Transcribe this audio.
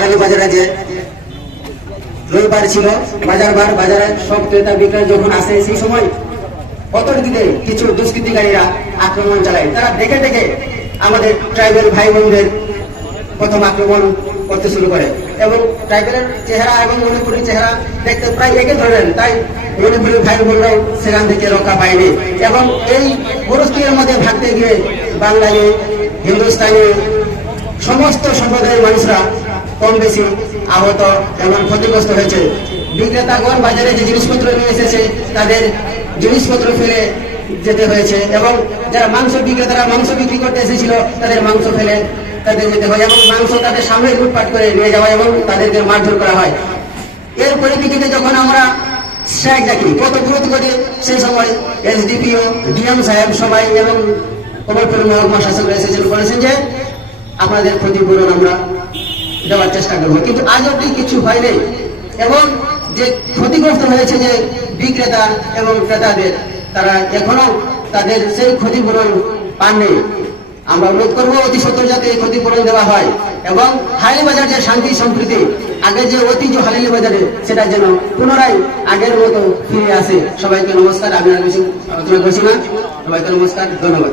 হারালি বাজারে যে রবিবার ছিল বাজার বার, বাজারে সব ক্রেতা বিক্রেতা যখন আসে সেই সময় অতর্কিতে কিছু দুষ্কৃতিকারীরা আক্রমণ চালায়। তারা দেখে দেখে আমাদের ট্রাইবেল ভাই বোনদের প্রথম আক্রমণ করতে শুরু করে এবং ট্রাইবেলের চেহারা এবং মণিপুরের চেহারা দেখতে প্রায় একই ধরনের, তাই মণিপুরের ভাই বোনরাও সেখান থেকে রক্ষা পায়নি এবং এই পরিস্থিতির মধ্যে ভাগতে গিয়ে বাঙালি, হিন্দুস্তানি সমস্ত সম্প্রদায়ের মানুষরা কম বেশি আহত এবং ক্ষতিগ্রস্ত হয়েছে। বিক্রেতাগণ বাজারে যে জিনিসপত্র নিয়ে এসেছে তাদের জিনিসপত্র ফেলে যেতে হয়েছে এবং যারা মাংস বিক্রেতারা মাংস বিক্রি করতে এসেছিল তাদের মাংস ফেলে তাদের যেতে হয় এবং মাংস তাদের সামনে লুটপাট করে নিয়ে যাওয়া এবং তাদেরকে মারধর করা হয়। এর পরিপ্রেক্ষিতে যখন আমরা স্ট্রাইক ডাকি, কত গুরুত্ব করে সেই সময় এসডিপিও, ডিএম সাহেব সবাই এবং কমলপুর মহকুমা শাসকরা এসেছেন, বলেছেন যে আপনাদের ক্ষতিপূরণ আমরা দেওয়ার চেষ্টা করবো, কিন্তু আজ অব্দি কিছু হয়নি এবং যে ক্ষতিগ্রস্ত হয়েছে যে বিক্রেতা এবং ক্রেতাদের, তারা এখনো তাদের সেই ক্ষতিপূরণ পাননি। আমরা অনুরোধ করবো অতি সত্তর যাতে ক্ষতিপূরণ দেওয়া হয় এবং হারালি বাজার যে শান্তি সম্প্রীতি আগের যে ঐতিহ্য হারালি বাজারে সেটা যেন পুনরায় আগের মতো ফিরে আসে। সবাইকে নমস্কার। আমি আর বেশি আলোচনা করছি না। সবাইকে নমস্কার, ধন্যবাদ।